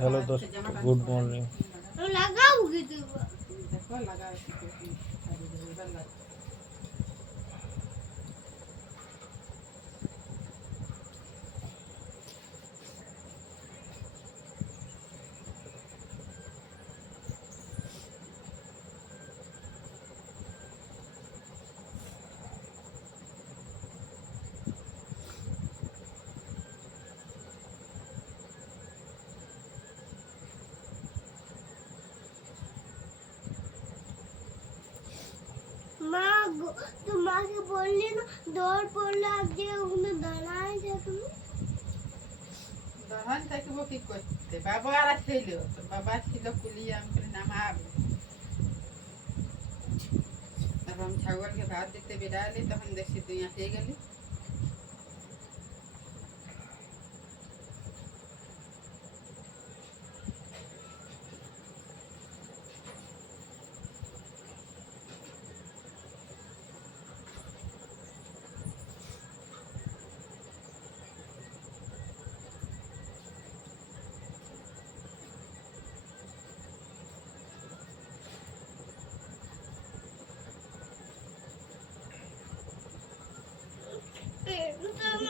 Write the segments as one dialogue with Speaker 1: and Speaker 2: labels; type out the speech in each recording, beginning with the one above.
Speaker 1: Hello দোস্ত good morning
Speaker 2: লাগাও কিন্তু
Speaker 3: দেখো লাগা একটু বেশি। আর এবার লাগা।
Speaker 2: মা গো- তোমাকে বললি না দৌড় পড়লে আজকে ওখানে দাঁড়ায় যা তুমি?
Speaker 3: দাঁড়ান থাকিব কি করতে? বাবা আর ছিল তোর বাবা ছিল কুলিয়ে আমি বলি নামাবে ছাগলকে ভাত দিতে বেড়ালি তখন দেখছি তুই আসে গেলি।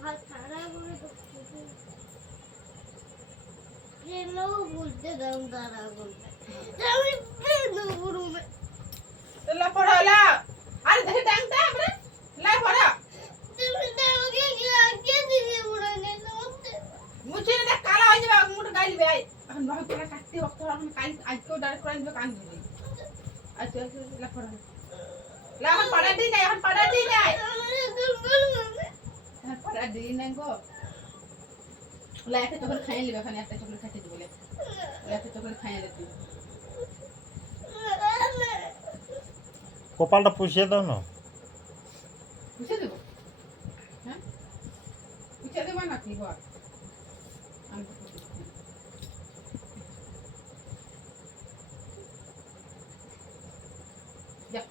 Speaker 2: ভাত ছাড়া করে করতে ট্রেনও বলতে দাম তারা বলতে আমি ট্রেনও করবে
Speaker 3: তো লা পড়া লা আরে দেখে ডাংটা আমরা লা পড়া
Speaker 2: তুমি তো আমাকে কি আগে দিকে উড়ানে নমতে
Speaker 3: মুছে দেখ কালা হয়ে যাবে মুঠ গাইলি ভাই এখন নয় করে কাটতে বক্ত এখন কাল আজকেও ডাইরেক্ট করে দিবে কান দিবি আচ্ছা আচ্ছা লা পড়া লা এখন পড়া দিই নাই এখন পড়া দিই নাই
Speaker 2: আমাকে দুর্বল মনে
Speaker 3: দিই নাই গো। ওলা একটা চকলেট খাইয়ে নিবে ওখানে একটা চকলেট খাইতে দিবলে একটা চকলেট খাইয়ে দে তুই
Speaker 1: কপালটা পুষিয়ে দাও না।
Speaker 3: পুষে দেবো? হ্যাঁ? পুষে দেবো না কি বল? আমি তো পুষে দেবো। যা।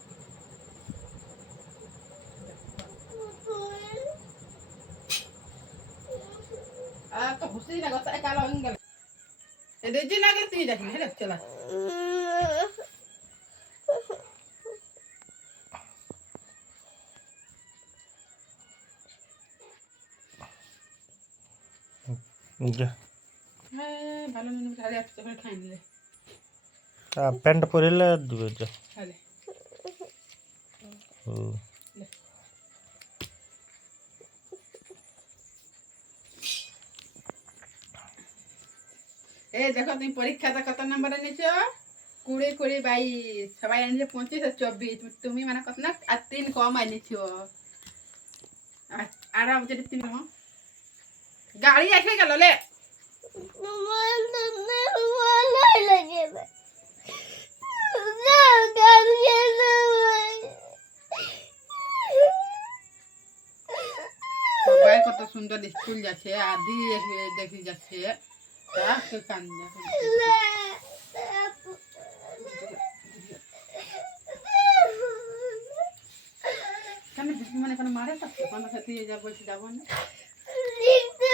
Speaker 3: আর তো ঘুষি না গো তাই কালো হয়ে গেল এদের যে। লাগলে তুই দেখবি হ্যাঁ চলা। হ্যাঁ
Speaker 1: প্যান্ট পরিলে দিবে যা।
Speaker 3: তাহলে। এই দেখো তুমি পরীক্ষাতে কত নাম্বার এনেছো? কুড়ি কুড়ি, বাইশ। সবাই এনেছে পঁচিশ আর চব্বিশ। তুমি মানে কত না, আর তিন কম এনেছো। আর- যদি হ্যাঁ? গাড়ি এসে গেল লে। কত সুন্দর স্কুল যাচ্ছে, আদি দেখি যাচ্ছে। তা তো মানে কোনো মারে থাকতো কোনো সাথে যাব বলছি যাব না।
Speaker 2: লিখতে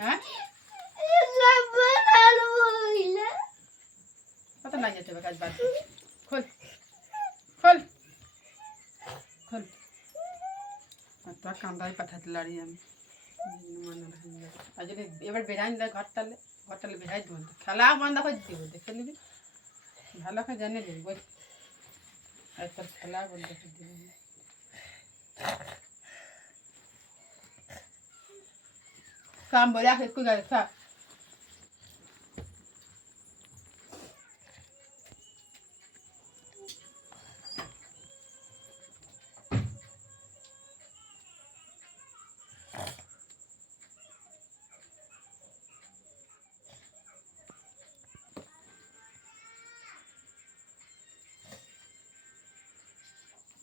Speaker 3: হ্যাঁ?
Speaker 2: পারব না
Speaker 3: কত লাগে কাজ বাদ খোল। খোল। খোল। তোর কান্দায় পাঠাতে লাড়ি আমি। আর যদি এবার বেড়াই দেয় ঘরটালে ঘরটালে বেড়াই দেবো। খেলা বন্ধ করে দিব দেখে নিবি ভালো করে জানে দিবি বল আর তোর খেলা বন্ধ করে দিব কাম বলে একটু গাড়ি খা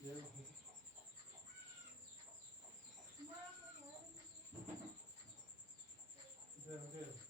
Speaker 3: Uhum. Deus, Deus.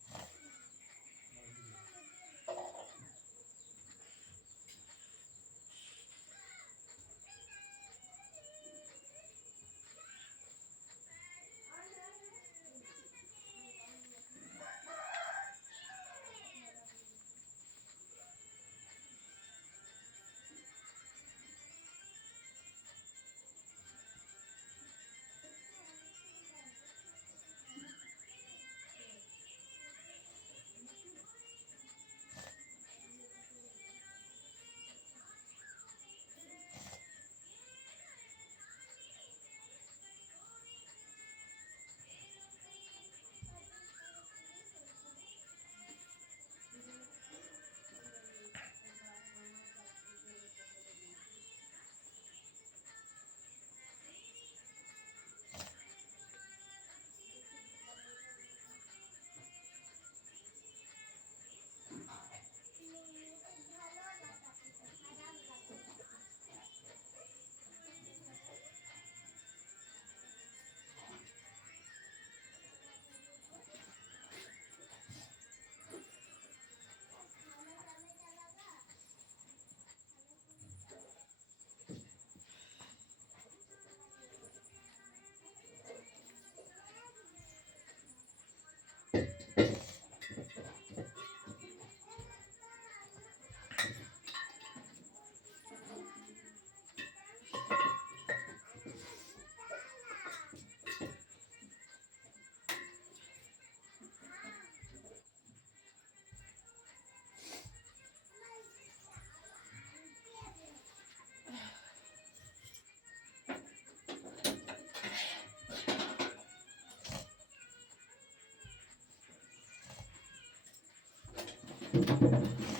Speaker 3: Thank you.